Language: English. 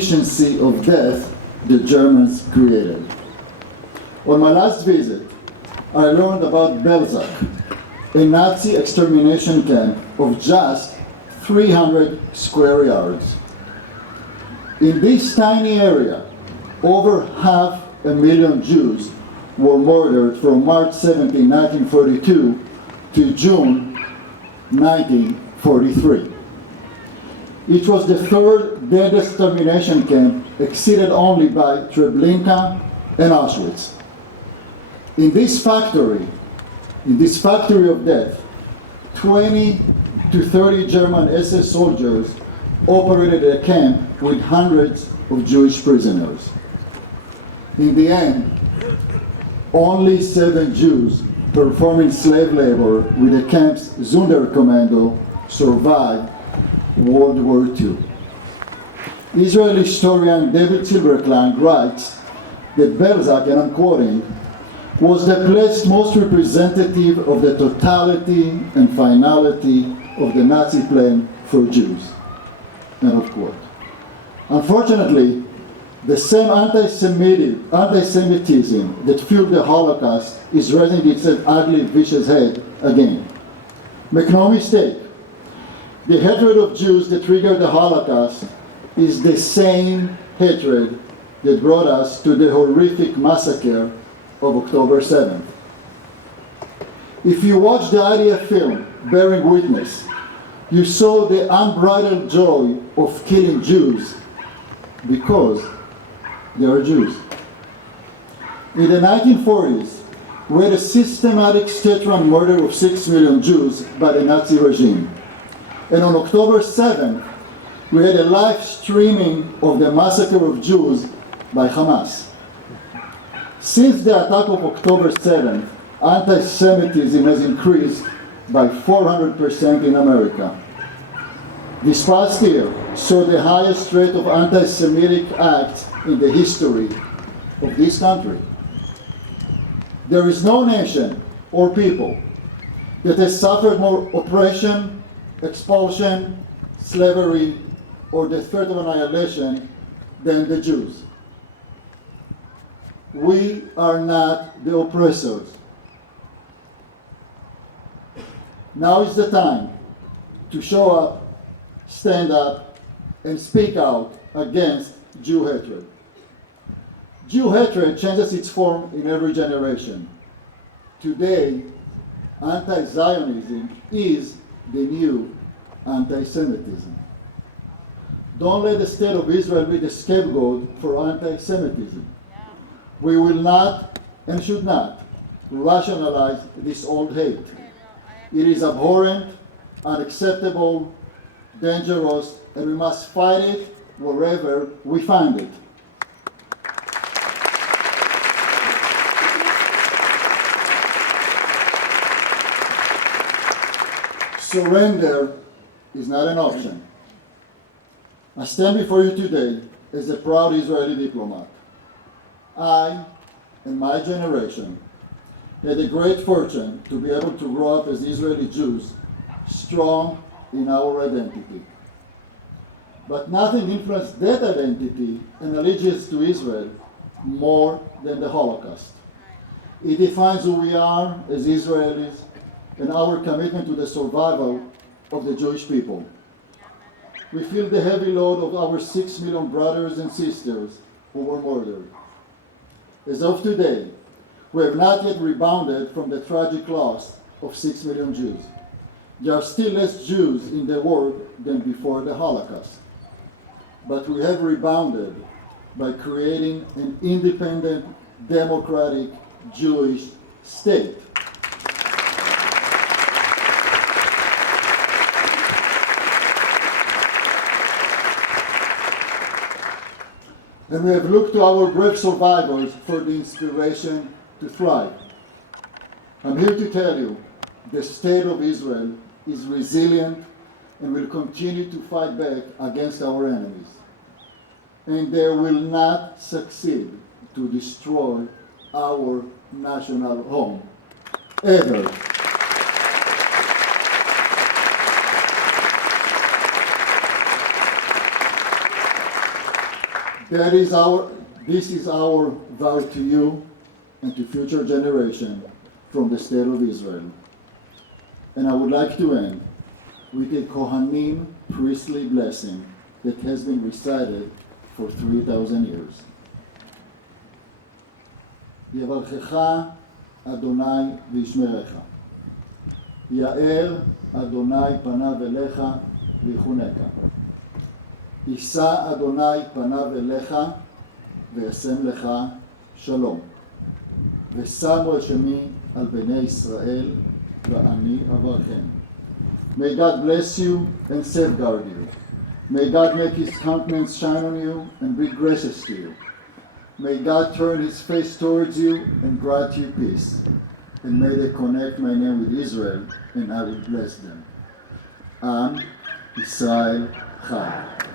efficiency of death the Germans created. On my last visit, I learned about Belzec, a Nazi extermination camp of just 300 square yards. In this tiny area, over 500,000 Jews were murdered from March 17, 1942 to June 1943. It was the third deadliest extermination camp, exceeded only by Treblinka and Auschwitz. In this factory of death, 20 to 30 German SS soldiers operated a camp with hundreds of Jewish prisoners. In the end, only 7 Jews performing slave labor with the camp's Sonderkommando survived World War II. Israeli historian David Silberklein writes that Belzec, and I'm quoting, was the place most representative of the totality and finality of the Nazi plan for Jews. End of quote. Unfortunately, the same anti-Semitism that fueled the Holocaust is raising its ugly, vicious head again. Make no mistake, the hatred of Jews that triggered the Holocaust is the same hatred that brought us to the horrific massacre of October 7th. If you watch the IDF film, Bearing Witness, you saw the unbridled joy of killing Jews because they are Jews. In the 1940s, we had a systematic state-run murder of 6 million Jews by the Nazi regime. And on October 7th, we had a live streaming of the massacre of Jews by Hamas. Since the attack of October 7th, anti-Semitism has increased by 400% in America. This past year saw the highest rate of anti-Semitic acts in the history of this country. There is no nation or people that has suffered more oppression, expulsion, slavery, or the threat of annihilation than the Jews. We are not the oppressors. Now is the time to show up, stand up, and speak out against Jew hatred. Jew hatred changes its form in every generation. Today, anti-Zionism is the new anti-Semitism. Don't let the state of Israel be the scapegoat for anti-Semitism. We will not and should not rationalize this old hate. It is abhorrent, unacceptable, dangerous, and we must fight it wherever we find it. Surrender is not an option. I stand before you today as a proud Israeli diplomat. I and my generation had the great fortune to be able to grow up as Israeli Jews, strong in our identity. But nothing influenced that identity and allegiance to Israel more than the Holocaust. It defines who we are as Israelis and our commitment to the survival of the Jewish people. We feel the heavy load of our 6 million brothers and sisters who were murdered. As of today, we have not yet rebounded from the tragic loss of 6 million Jews. There are still less Jews in the world than before the Holocaust. But we have rebounded by creating an independent, democratic, Jewish state. And we have looked to our brave survivors for the inspiration to thrive. I'm here to tell you, the state of Israel is resilient and will continue to fight back against our enemies. And they will not succeed to destroy our national home, ever. This is our vow to you and to future generations from the State of Israel. And I would like to end with a Kohanim Priestly Blessing that has been recited for 3,000 years. יברכך אדוני וישמרך. יאר אדוני פניו אליך ויחונך. יישא אדוני פניו אליך וישם לך שלום. ושמו את שמי על בני ישראל ואני אברכם. May God bless you and safeguard you. May God make his countenance shine on you and be gracious to you. May God turn his face towards you and grant you peace. And may they connect my name with Israel, and I will bless them. Am Israel Chai.